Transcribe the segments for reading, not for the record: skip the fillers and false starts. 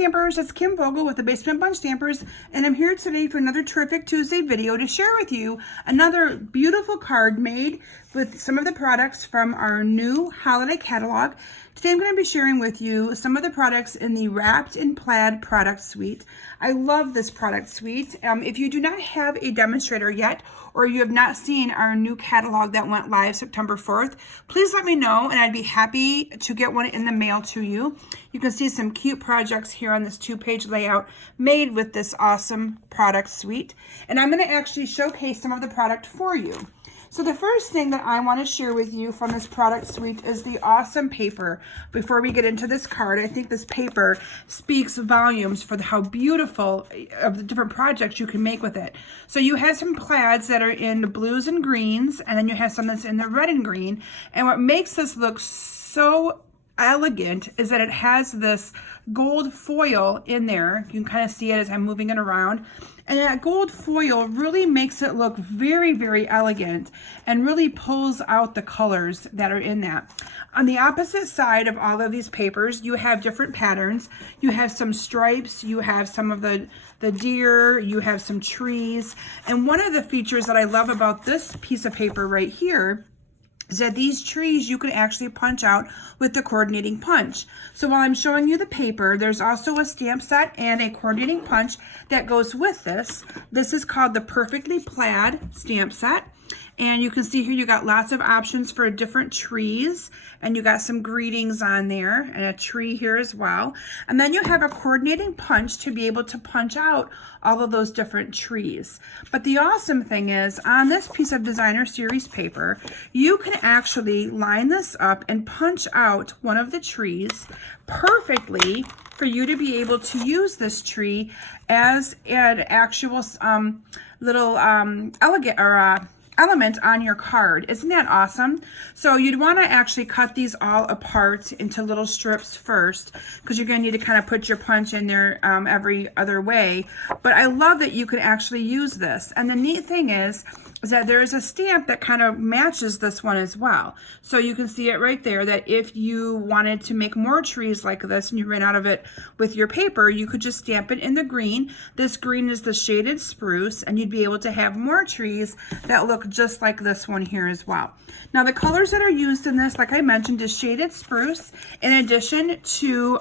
Stampers, it's Kim Vogel with the Basement Bunch Stampers, and I'm here today for another terrific Tuesday video to share with you another beautiful card made with some of the products from our new holiday catalog. Today I'm going to be sharing with you some of the products in the Wrapped in Plaid product suite. I love this product suite. If you do not have a demonstrator yet, or you have not seen our new catalog that went live September 4th, please let me know and I'd be happy to get one in the mail to you. You can see some cute projects here on this 2-page layout made with this awesome product suite. And I'm going to actually showcase some of the product for you. So the first thing that I want to share with you from this product suite is the awesome paper. Before we get into this card, I think this paper speaks volumes for how beautiful of the different projects you can make with it. So you have some plaids that are in the blues and greens, and then you have some that's in the red and green. And what makes this look so elegant is that it has this gold foil in there. You can kind of see it as I'm moving it around. And that gold foil really makes it look very, very elegant and really pulls out the colors that are in that. On the opposite side of all of these papers, you have different patterns. You have some stripes, you have some of the deer, you have some trees. And one of the features that I love about this piece of paper right here is that these trees you can actually punch out with the coordinating punch. So while I'm showing you the paper, there's also a stamp set and a coordinating punch that goes with this. This is called the Perfectly Plaid stamp set. And you can see here you got lots of options for different trees, and you got some greetings on there and a tree here as well. And then you have a coordinating punch to be able to punch out all of those different trees. But the awesome thing is, on this piece of designer series paper, you can actually line this up and punch out one of the trees perfectly for you to be able to use this tree as an actual little element on your card. Isn't that awesome? So you'd want to actually cut these all apart into little strips first, because you're going to need to kind of put your punch in there every other way. But I love that you can actually use this. And the neat thing is that there is a stamp that kind of matches this one as well. So you can see it right there, that if you wanted to make more trees like this and you ran out of it with your paper, you could just stamp it in the green. This green is the shaded spruce, and you'd be able to have more trees that look just like this one here as well. Now the colors that are used in this, like I mentioned, is shaded spruce. In addition to,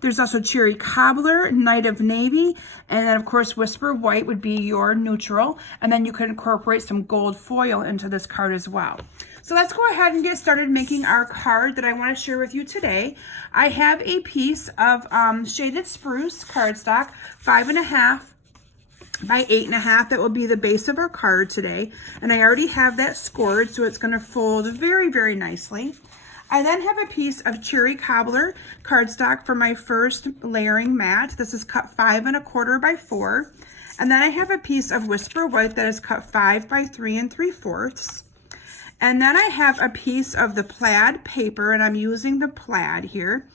there's also cherry cobbler, night of navy, and then of course whisper white would be your neutral. And then you can incorporate some gold foil into this card as well. So let's go ahead and get started making our card that I want to share with you today. I have a piece of shaded spruce cardstock, 5.5 by 8.5. That will be the base of our card today. And I already have that scored, so it's going to fold very, very nicely. I then have a piece of cherry cobbler cardstock for my first layering mat. This is cut 5.25 by 4. And then I have a piece of whisper white that is cut 5 by 3 3/4. And then I have a piece of the plaid paper, and I'm using the plaid here.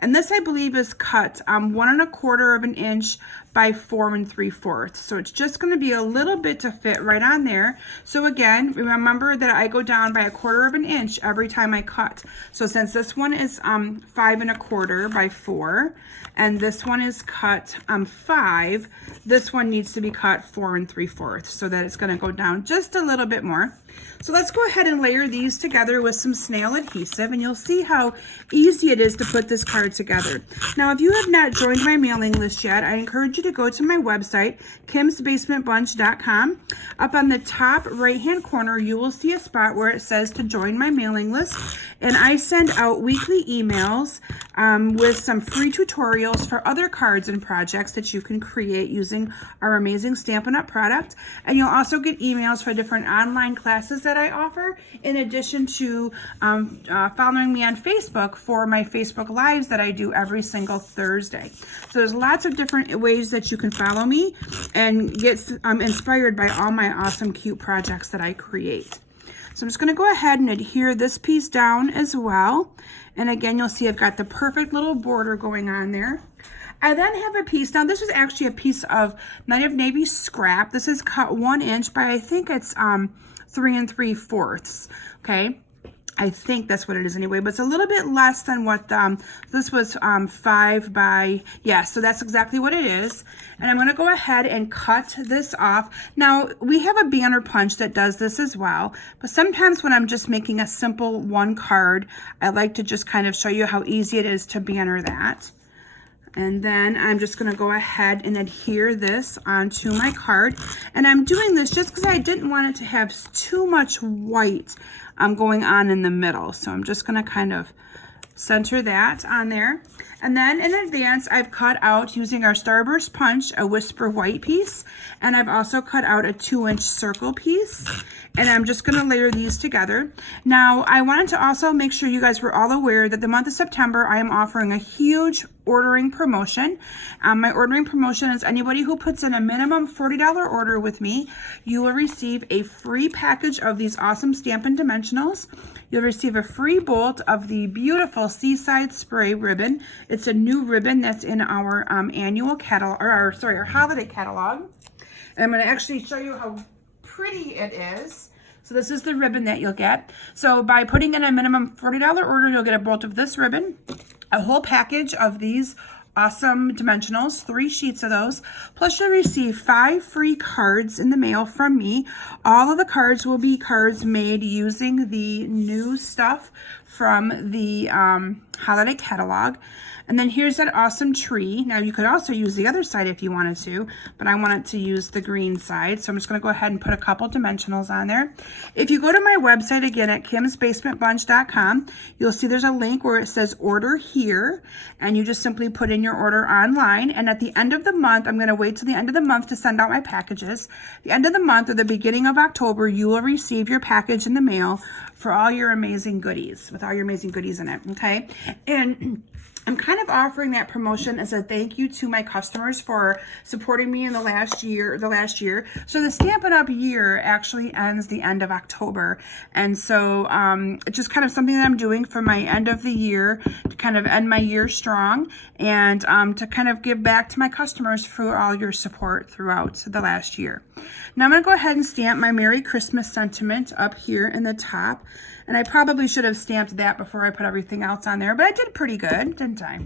And this, I believe, is cut 1.25 inches by 4 3/4. So it's just going to be a little bit to fit right on there. So again, remember that I go down by 1/4 inch every time I cut. So since this one is 5.25 by 4, and this one is cut 5, this one needs to be cut 4 3/4, so that it's going to go down just a little bit more. So let's go ahead and layer these together with some snail adhesive, and you'll see how easy it is to put this card together. Now, if you have not joined my mailing list yet, I encourage you to go to my website, kimsbasementbunch.com. Up on the top right-hand corner, you will see a spot where it says to join my mailing list, and I send out weekly emails with some free tutorials for other cards and projects that you can create using our amazing Stampin' Up! Product. And you'll also get emails for different online classes that I offer, in addition to following me on Facebook for my Facebook Lives that I do every single Thursday. So there's lots of different ways that you can follow me and get inspired by all my awesome, cute projects that I create. So I'm just going to go ahead and adhere this piece down as well. And again, you'll see I've got the perfect little border going on there. I then have a piece, now this is actually a piece of Night of Navy scrap. This is cut 1 inch by, I think it's 3 3/4. Okay. I think that's what it is anyway, but it's a little bit less than what this was 5 by, yeah, so that's exactly what it is. And I'm going to go ahead and cut this off. Now, we have a banner punch that does this as well, but sometimes when I'm just making a simple one card, I like to just kind of show you how easy it is to banner that. And then I'm just going to go ahead and adhere this onto my card. And I'm doing this just because I didn't want it to have too much white going on in the middle. So I'm just going to kind of center that on there. And then in advance, I've cut out, using our Starburst punch, a Whisper white piece. And I've also cut out a 2-inch circle piece. And I'm just going to layer these together. Now, I wanted to also make sure you guys were all aware that the month of September, I am offering a huge ordering promotion. My ordering promotion is anybody who puts in a minimum $40 order with me, you will receive a free package of these awesome Stampin' Dimensionals. You'll receive a free bolt of the beautiful Seaside Spray ribbon. It's a new ribbon that's in our annual catalog, or our holiday catalog. And I'm going to actually show you how pretty it is. So this is the ribbon that you'll get. So by putting in a minimum $40 order, you'll get a bolt of this ribbon, a whole package of these awesome dimensionals, 3 sheets of those, plus you'll receive 5 free cards in the mail from me. All of the cards will be cards made using the new stuff from the holiday catalog. And then here's that awesome tree. Now you could also use the other side if you wanted to, but I wanted to use the green side. So I'm just gonna go ahead and put a couple dimensionals on there. If you go to my website again at kimsbasementbunch.com, you'll see there's a link where it says order here, and you just simply put in your order online. And at the end of the month, I'm gonna wait till the end of the month to send out my packages. The end of the month or the beginning of October, you will receive your package in the mail for all your amazing goodies, with all your amazing goodies in it, okay? And I'm kind of offering that promotion as a thank you to my customers for supporting me in the last year. So the Stampin' Up! Year actually ends the end of October. And so it's just kind of something that I'm doing for my end of the year to kind of end my year strong, and to kind of give back to my customers for all your support throughout the last year. Now I'm going to go ahead and stamp my Merry Christmas sentiment up here in the top. And I probably should have stamped that before I put everything else on there, but I did pretty good, didn't I?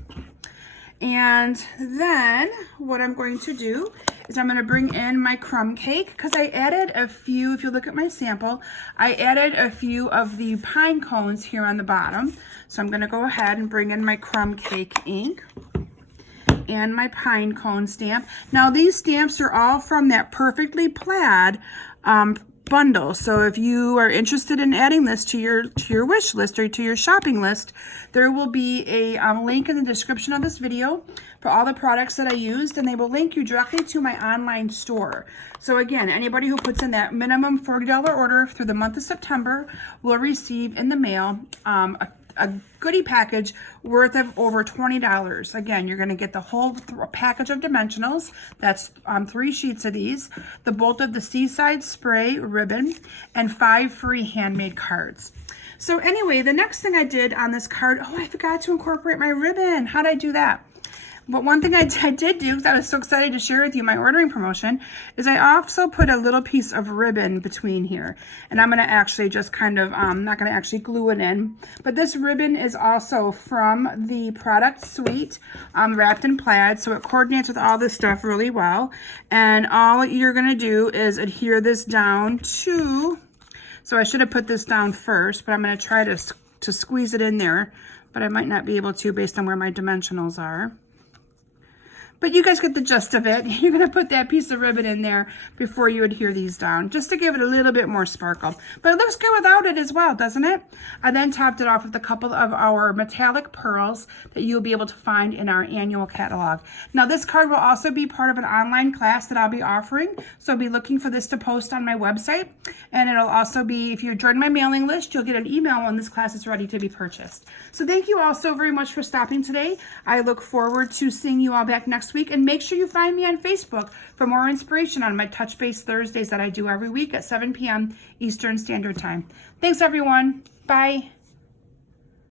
And then what I'm going to do is I'm going to bring in my crumb cake, because I added a few, if you look at my sample, I added a few of the pine cones here on the bottom. So I'm going to go ahead and bring in my crumb cake ink and my pine cone stamp. Now these stamps are all from that Perfectly Plaid bundle. So if you are interested in adding this to your wish list or to your shopping list, there will be a link in the description of this video for all the products that I used, and they will link you directly to my online store. So again, anybody who puts in that minimum $40 order through the month of September will receive in the mail a goodie package worth of over $20. Again, you're going to get the whole package of dimensionals. That's 3 sheets of these, the bolt of the Seaside Spray ribbon, and 5 free handmade cards. So anyway, the next thing I did on this card, oh, I forgot to incorporate my ribbon. How did I do that? But one thing I did do, because I was so excited to share with you my ordering promotion, is I also put a little piece of ribbon between here. And I'm going to actually just kind of, not going to actually glue it in. But this ribbon is also from the product suite, wrapped in plaid. So it coordinates with all this stuff really well. And all you're going to do is adhere this down to, so I should have put this down first, but I'm going to try to squeeze it in there. But I might not be able to based on where my dimensionals are. But you guys get the gist of it. You're going to put that piece of ribbon in there before you adhere these down, just to give it a little bit more sparkle. But it looks good without it as well, doesn't it? I then topped it off with a couple of our metallic pearls that you'll be able to find in our annual catalog. Now this card will also be part of an online class that I'll be offering. So I'll be looking for this to post on my website. And it'll also be, if you join my mailing list, you'll get an email when this class is ready to be purchased. So thank you all so very much for stopping today. I look forward to seeing you all back next week, and make sure you find me on Facebook for more inspiration on my Touch Base Thursdays that I do every week at 7 p.m. Eastern Standard Time. Thanks everyone. Bye.